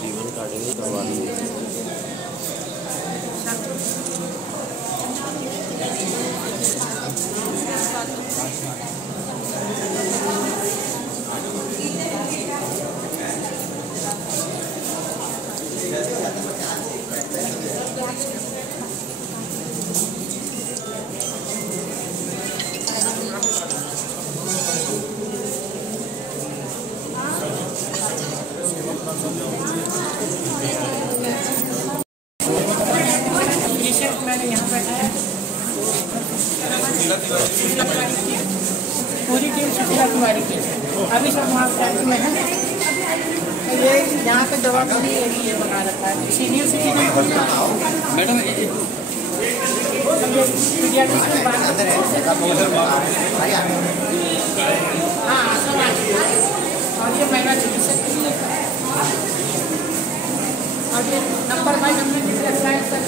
जीवन काटेंगे करवा लेंगे। मैंने यहाँ बैठाया पूरी टीम सुशीला कुमारी की, अभी सब वहाँ फ्लैट में है। ये यहाँ पे दवा पूरी ये बना रखा है सीनियर सिटीजन मैडम हाँ सब और ये महिला चिकित्सक और ये नंबर 5 हमने जिस रखा है सर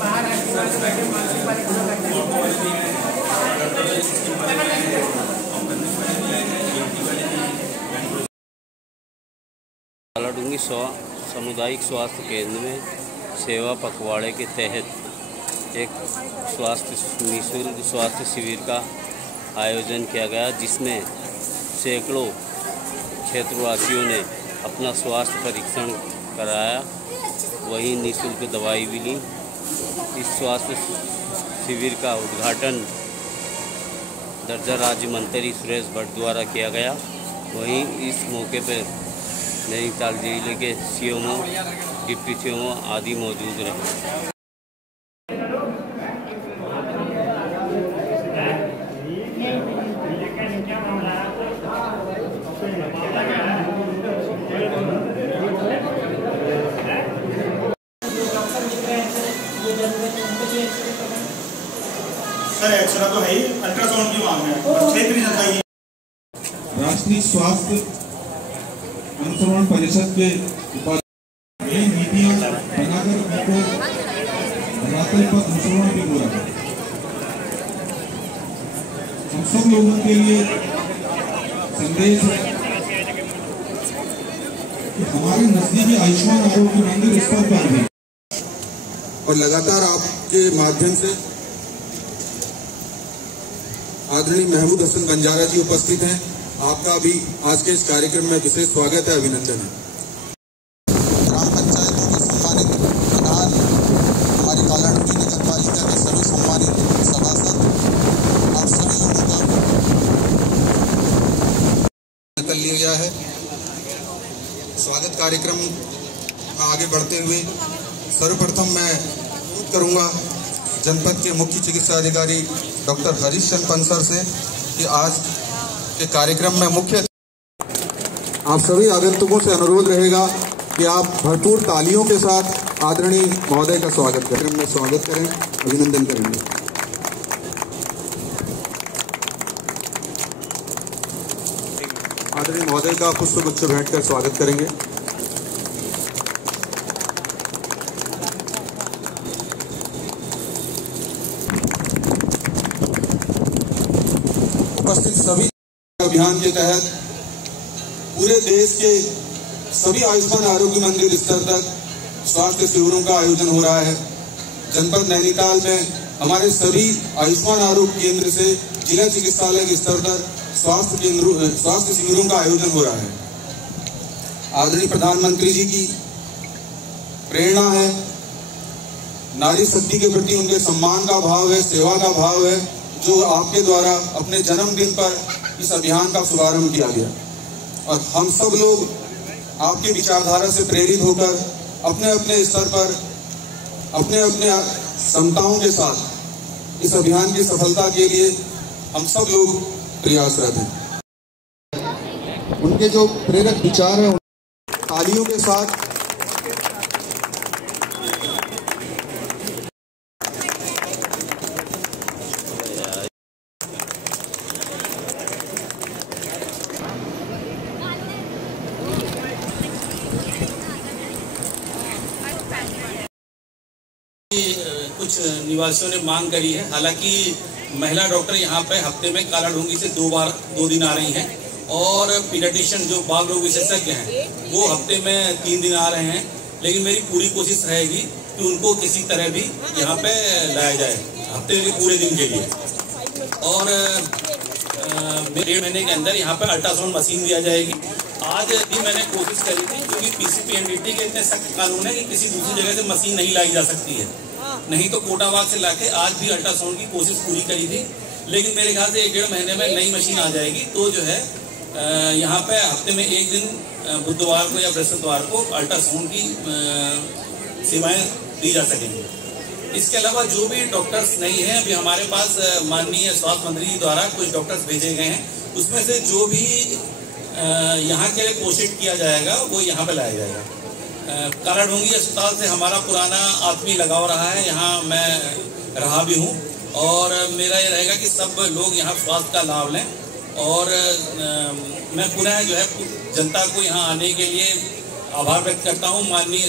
बाहर बैठे मानसिक वाले कालाडूंगी सामुदायिक स्वास्थ्य केंद्र में सेवा पखवाड़े के तहत एक निःशुल्क स्वास्थ्य शिविर का आयोजन किया गया, जिसमें सैकड़ों क्षेत्रवासियों ने अपना स्वास्थ्य परीक्षण कराया, वहीं निःशुल्क दवाई भी ली। इस स्वास्थ्य शिविर का उद्घाटन दर्जा राज्य मंत्री सुरेश भट्ट द्वारा किया गया। वहीं इस मौके पर नैनीताल जिले के सीएमओ, डिप्टी सीएमओ आदि मौजूद रहे। सर एक्सरा तो है ही, अल्ट्रासाउंड की मांग है, क्षेत्र दिखाइए। राष्ट्रीय स्वास्थ्य अनुसंधान परिषद के नई नीतियां बनाकर उनको धरातल पर अनुसरण भी हो रहा है। हम सब लोगों के लिए संदेश है कि हमारे नजदीकी आयुष्मान आरोग्य मंदिर स्तर पर भी और लगातार आपके माध्यम से आदरणीय महमूद हसन बंजारा जी उपस्थित हैं। आपका भी आज के इस कार्यक्रम में विशेष स्वागत है, अभिनंदन है। ग्राम पंचायतों के सम्मानित प्रधान, हमारी कालाडूंगी नगर पालिका के सभी सम्मानित सभासद, आप सभी लोगों का कर लिया गया है। स्वागत कार्यक्रम में आगे बढ़ते हुए सर्वप्रथम मैं अनुरोध करूंगा जनपद के मुख्य चिकित्सा अधिकारी डॉक्टर हरीश चंद्र पंसर से कि आज के कार्यक्रम में मुख्य आप सभी आगंतुकों से अनुरोध रहेगा कि आप भरपूर तालियों के साथ आदरणीय महोदय का स्वागत कार्यक्रम में स्वागत करें, अभिनंदन करेंगे। आदरणीय महोदय का पुष्पगुच्छ भेंट कर स्वागत करेंगे। उपस्थित सभी अभियान के तहत पूरे देश के सभी आयुष्मान आरोग्य मंदिर स्तर तक स्वास्थ्य शिविरों का आयोजन हो रहा है। जनपद नैनीताल में हमारे सभी आयुष्मान आरोग्य केंद्र से जिला चिकित्सालय के स्तर तक स्वास्थ्य शिविरों का आयोजन हो रहा है। आदरणीय प्रधानमंत्री जी की प्रेरणा है, नारी शक्ति के प्रति उनके सम्मान का भाव है, सेवा का भाव है, जो आपके द्वारा अपने जन्मदिन पर इस अभियान का शुभारंभ किया गया। और हम सब लोग आपके विचारधारा से प्रेरित होकर अपने अपने स्तर पर अपने अपने क्षमताओं के साथ इस अभियान की सफलता के लिए हम सब लोग प्रयासरत हैं। उनके जो प्रेरक विचार हैं तालियों के साथ कुछ निवासियों ने मांग करी है। हालांकि महिला डॉक्टर यहाँ पे हफ्ते में कालाढूंगी से 2 दिन आ रही हैं और पीडियाट्रिशियन जो बाल रोग विशेषज्ञ हैं वो हफ्ते में 3 दिन आ रहे हैं, लेकिन मेरी पूरी कोशिश रहेगी कि उनको किसी तरह भी यहाँ पे लाया जाए हफ्ते के पूरे दिन के लिए। और 1.5 महीने के अंदर यहाँ पे अल्ट्रासाउंड मशीन दिया जाएगी। आज भी मैंने कोशिश करी थी, क्योंकि पीसीपीएनडीटी के इतने सख्त कानून है कि किसी दूसरी जगह से मशीन नहीं लाई जा सकती है, नहीं तो कोटाबाग से लाके आज भी अल्ट्रासाउंड की कोशिश पूरी करी थी। लेकिन मेरे ख्याल से 1.5 महीने में नई मशीन आ जाएगी, तो जो है यहाँ पे हफ्ते में 1 दिन बुधवार को या बृहस्पतिवार को अल्ट्रासाउंड की सेवाएं दी जा सकेंगी। इसके अलावा जो भी डॉक्टर्स नहीं हैं, अभी हमारे पास माननीय स्वास्थ्य मंत्री द्वारा कुछ डॉक्टर्स भेजे गए हैं, उसमें से जो भी यहाँ के लिए पोस्टेड किया जाएगा वो यहाँ पे लाया जाएगा। कालाढूंगी अस्पताल से हमारा पुराना आत्मीय लगाव रहा है, यहाँ मैं रहा भी हूँ और मेरा ये रहेगा कि सब लोग यहाँ स्वास्थ्य का लाभ लें। और मैं पुनः जो है जनता को यहाँ आने के लिए आभार व्यक्त करता हूँ। माननीय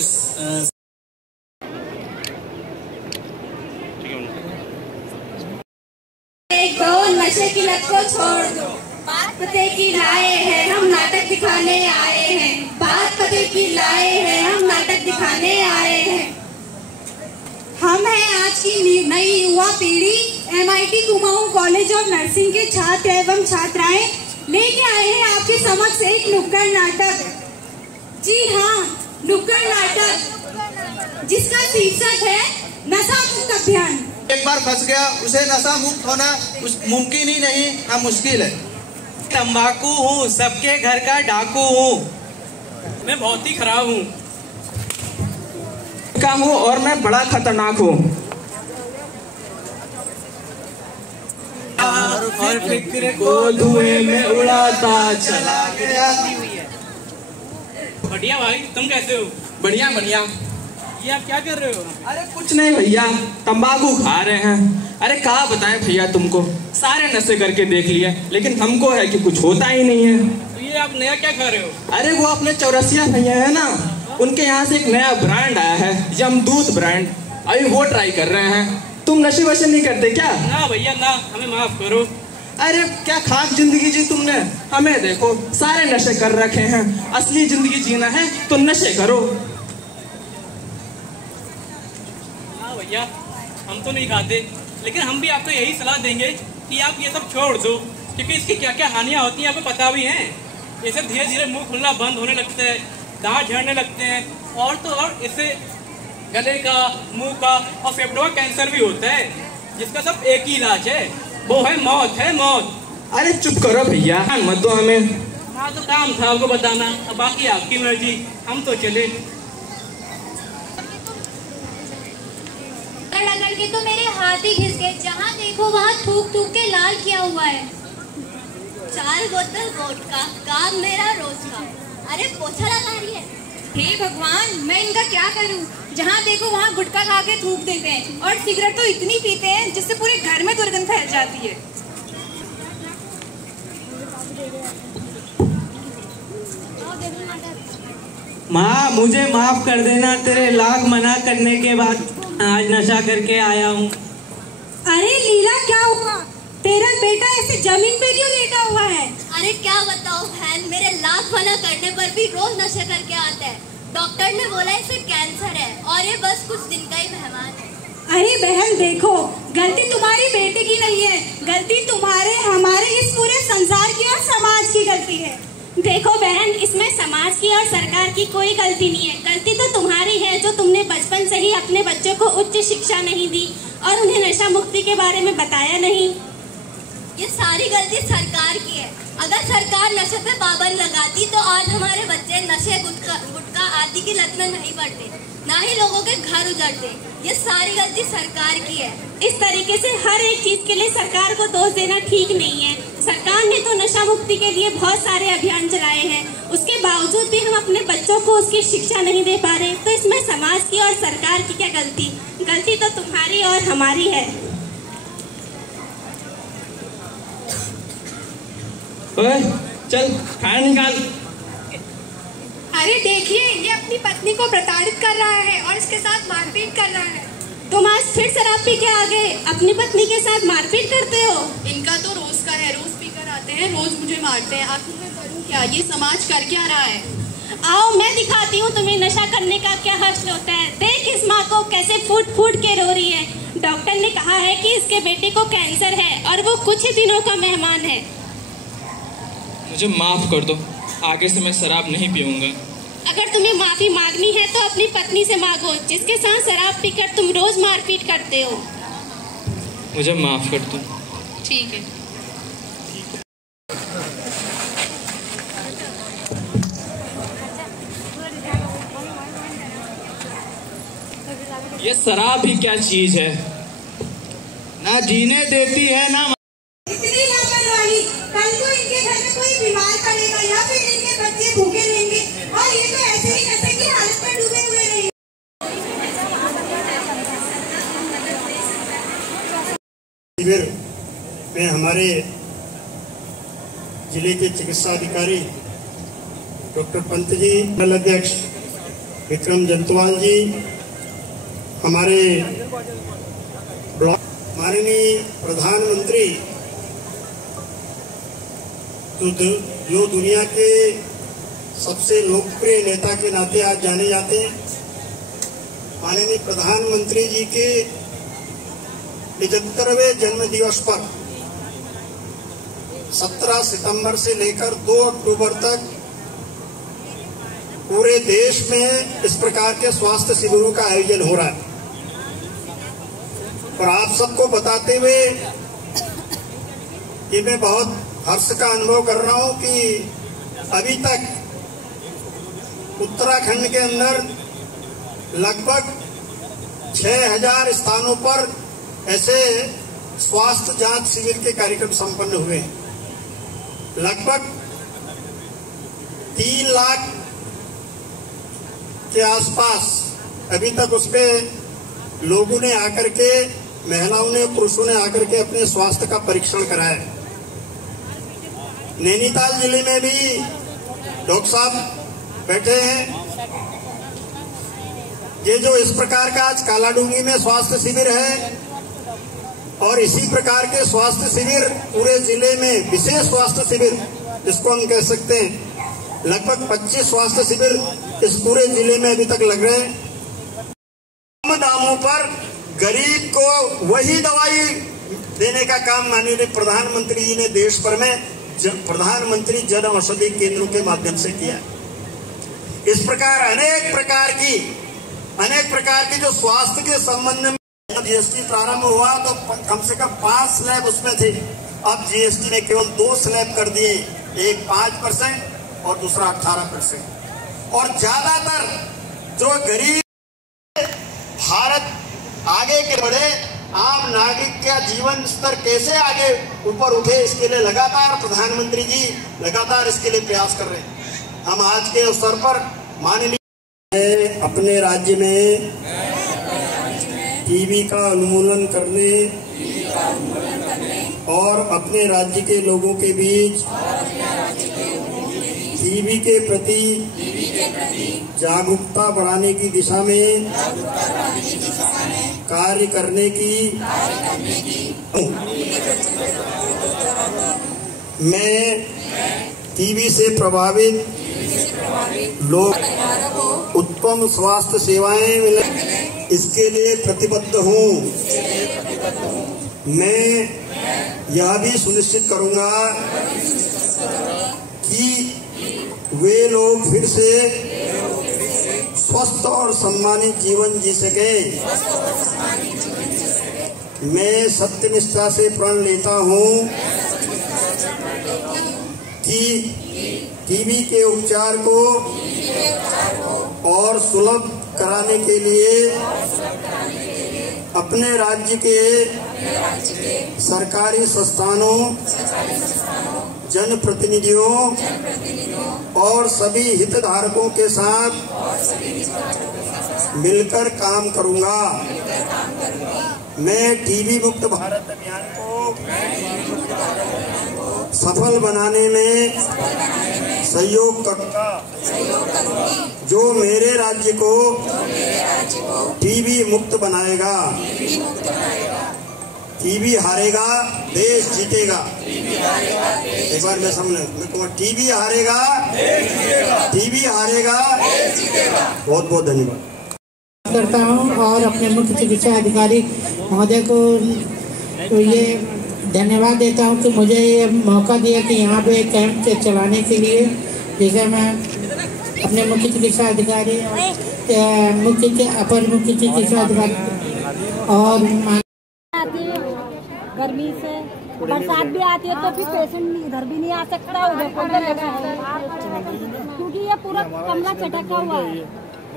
नशे की लत को छोड़ दो, बात पते की लाए हैं हम नाटक दिखाने आए हैं, बात पते की लाए हैं हम नाटक दिखाने आए हैं। हम हैं आज की नई युवा पीढ़ी, MIT Kumaon college of nursing के छात्र एवं छात्राएं लेके आए हैं आपके समक्ष एक नुक्कड़ नाटक। जी हाँ, नुक्कड़ नाटक जिसका शीर्षक है नशा मुक्त अभियान। एक बार फंस गया उसे नशा मुक्त होना मुमकिन ही नहीं, हाँ मुश्किल है। तंबाकू हूँ, सबके घर का डाकू हूँ, मैं बहुत ही खराब हूँ का हूँ और मैं बड़ा खतरनाक हूँ। और फिक्र को धुएं में उड़ाता चला गया। बढ़िया भाई, तुम कैसे हो? बढ़िया बढ़िया। ये आप क्या कर रहे हो? अरे कुछ नहीं भैया, तंबाकू खा रहे हैं। अरे कहाँ बताएं भैया तुमको, सारे नशे करके देख लिए लेकिन हमको है कि कुछ होता ही नहीं है। तो ये आप नया क्या खा रहे हो? अरे वो अपने चौरसिया भैया है ना, उनके यहाँ से एक नया ब्रांड आया है, यमदूत ब्रांड, अभी वो ट्राई कर रहे हैं। तुम नशे वशे नहीं करते क्या? ना भैया ना, हमें माफ करो। अरे क्या खास जिंदगी जी तुमने, हमें देखो सारे नशे कर रखे हैं। असली जिंदगी जीना है तो नशे करो। हाँ भैया, हम तो नहीं खाते, लेकिन हम भी आपको यही सलाह देंगे कि आप ये सब छोड़ दो, क्योंकि इसकी क्या क्या हानियां होती हैं आपको पता भी हैं। ये सब धीरे धीरे मुंह खुलना बंद होने लगता है, दांत झड़ने लगते हैं, और तो और इससे गले का, मुंह का और फेफड़ों का कैंसर भी होता है, जिसका सब एक ही इलाज है, वो है मौत, है मौत। अरे चुप करो भैया, मत दो हमें। हाँ तो काम था आपको बताना, अब बाकी आपकी मर्जी, हम तो चले। रगड़ के तो मेरे हाथ ही घिस गए, जहाँ देखो वहाँ थूक थूक के लाल किया हुआ है। 4 बोतल वोडका, काम मेरा रोज का। अरे पोछा लगा रही है। हे भगवान, मैं इनका क्या करूं? जहाँ देखो वहाँ गुटखा खा के थूक देते हैं और सिगरेट तो इतनी पीते हैं जिससे पूरे घर में दुर्गंध फैल जाती है। माँ मुझे माफ कर देना, तेरे लाख मना करने के बाद आज नशा करके आया हूँ। अरे लीला, क्या हुआ? तेरा बेटा ऐसे जमीन पे क्यों लेटा हुआ है? अरे क्या बताओ बहन, मेरे लाख मना करने पर भी रोज नशा करके आता है। डॉक्टर ने बोला इसे कैंसर है और ये बस कुछ दिन का ही मेहमान है। अरे बहन देखो, गलती तुम्हारी बेटे की नहीं है, गलती तुम्हारे हमारे इस पूरे संसार की और समाज की गलती है। देखो बहन, इसमें समाज की और सरकार की कोई गलती नहीं है, गलती तो तुम्हारी है जो तुमने बचपन से ही अपने बच्चों को उच्च शिक्षा नहीं दी और उन्हें नशा मुक्ति के बारे में बताया नहीं। ये सारी गलती सरकार की है। अगर सरकार नशे पे पाबंद लगाती तो आज हमारे बच्चे नशे, गुटखा आदि की लत में नहीं पड़ते, ना ही लोगों के घर उजड़ते। ये सारी गलती सरकार की है। इस तरीके से हर एक चीज के लिए सरकार को दोष देना ठीक नहीं है। सरकार ने तो नशा मुक्ति के लिए बहुत सारे अभियान चलाए हैं, उसके बावजूद भी हम अपने बच्चों को उसकी शिक्षा नहीं दे पा रहे, तो इसमें समाज की और सरकार की क्या गलती? गलती तो तुम्हारी और हमारी है। ओए, चल खाना निकाल। अरे देखिए, ये अपनी पत्नी को प्रताड़ित कर रहा है और इसके साथ मारपीट कर रहा है। तुम आज फिर शराब पी के आ गए, अपनी पत्नी के साथ मारपीट करते हो। इनका तो रोज का है, रोज पीकर आते हैं, रोज मुझे मारते हैं। आखिर मैं करूं क्या? ये समाज कर क्या रहा है? आओ मैं दिखाती हूँ तुम्हें नशा करने का क्या हर्ष होता है। देख इस माँ को कैसे फूट फूट के रो रही है। डॉक्टर ने कहा है कि इसके बेटे को कैंसर है और वो कुछ ही दिनों का मेहमान है। मुझे माफ कर दो, आगे से मैं शराब नहीं पीऊंगा। अगर तुम्हें माफी मांगनी है तो अपनी पत्नी से मांगो, जिसके साथ शराब पीकर तुम रोज मारपीट करते हो। मुझे माफ कर दो। ठीक है। ये शराब भी क्या चीज है, ना जीने देती है ना। इतनी लापरवाही, कल को इनके घर में कोई बीमार पड़ेगा या फिर इनके बच्चे भूखे रहेंगे और ये तो ऐसे ही नशे की हालत में डूबे हुए रहेंगे। शिविर में हमारे जिले के चिकित्सा अधिकारी डॉक्टर पंत जी, मंडल अध्यक्ष विक्रम जंतवाल जी, हमारे ब्लॉक माननीय प्रधानमंत्री जो दुनिया के सबसे लोकप्रिय नेता के नाते आज जाने जाते हैं, माननीय प्रधानमंत्री जी के 75वें जन्म दिवस पर 17 सितंबर से लेकर 2 अक्टूबर तक पूरे देश में इस प्रकार के स्वास्थ्य शिविरों का आयोजन हो रहा है। और आप सबको बताते हुए कि मैं बहुत हर्ष का अनुभव कर रहा हूं कि अभी तक उत्तराखंड के अंदर लगभग 6000 स्थानों पर ऐसे स्वास्थ्य जांच शिविर के कार्यक्रम संपन्न हुए हैं। लगभग 3 लाख के आसपास अभी तक उसपे लोगों ने आकर के, महिलाओं ने, पुरुषों ने आकर के अपने स्वास्थ्य का परीक्षण कराया। नैनीताल जिले में भी डॉक्टर साहब बैठे हैं। ये जो इस प्रकार का आज कालाडूंगी में स्वास्थ्य शिविर है और इसी प्रकार के स्वास्थ्य शिविर पूरे जिले में, विशेष स्वास्थ्य शिविर जिसको हम कह सकते हैं, लगभग 25 स्वास्थ्य शिविर इस पूरे जिले में अभी तक लग रहे हैं। कम दामों पर गरीब को वही दवाई देने का काम माननीय प्रधानमंत्री जी ने देश भर में प्रधानमंत्री जन औषधि केंद्रों के माध्यम से किया। इस प्रकार अनेक प्रकार की जो स्वास्थ्य के संबंध में जब जीएसटी प्रारंभ हुआ तो कम से कम 5 स्लैब उसमें थे। अब जीएसटी ने केवल 2 स्लैब कर दिए, एक 5% और दूसरा 18%। और ज्यादातर जो गरीब भारत आगे के बढ़े, आम नागरिक का जीवन स्तर कैसे आगे ऊपर उठे, इसके लिए लगातार प्रधानमंत्री जी लगातार इसके लिए प्रयास कर रहे हैं। हम आज के अवसर पर माननीय अपने राज्य में टीबी का उन्मूलन करने और अपने राज्य के लोगों के बीच टीबी के प्रति जागरूकता बढ़ाने की दिशा में कार्य करने की मैं टीबी से प्रभावित लोग उत्तम स्वास्थ्य सेवाएं मिले, इसके लिए प्रतिबद्ध हूँ। मैं यह भी सुनिश्चित करूँगा कि वे लोग फिर से स्वस्थ और सम्मानित जीवन जी सके। मैं सत्यनिष्ठा से प्रण लेता हूँ कि टीबी के उपचार को और सुलभ कराने के लिए अपने राज्य के सरकारी संस्थानों, जनप्रतिनिधियों और सभी हितधारकों के साथ मिलकर काम करूंगा। मैं टीबी मुक्त भारत अभियान को सफल बनाने में सहयोग करूंगा जो मेरे राज्य को टीबी मुक्त बनाएगा। टीबी हारेगा, देश जीतेगा। एक बार मैं समझ, टीबी हारेगा, टीबी हारेगा, बहुत बहुत धन्यवाद करता हूं और अपने मुख्य चिकित्सा अधिकारी महोदय को ये धन्यवाद देता हूं कि मुझे ये मौका दिया कि यहाँ पे कैंप चलाने के लिए, जिसे मैं अपने मुख्य चिकित्सा अधिकारी, अपर मुख्य चिकित्सा अधिकारी और गर्मी से बरसात भी आती है तो भी पेशेंट इधर भी नहीं आ सकता, उधर को भी लगा है क्योंकि ये पूरा कमला चटका हुआ है।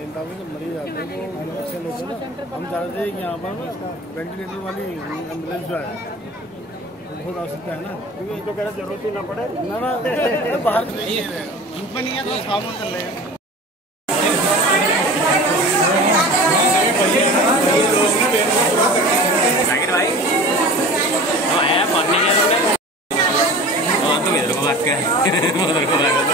मरीज आते हैं तो अच्छे लोग हैं, हम चाहते हैं कि यहाँ पर वेंटिलेटर वाली एम्बुलेंस जो है बहुत आवश्यकता है ना, क्योंकि तो कह रहे जरूरत ही ना पड़े ना बाहर नहीं है, धूप में नहीं है तो सामान चल रहे हैं। तो मेरे को बात कर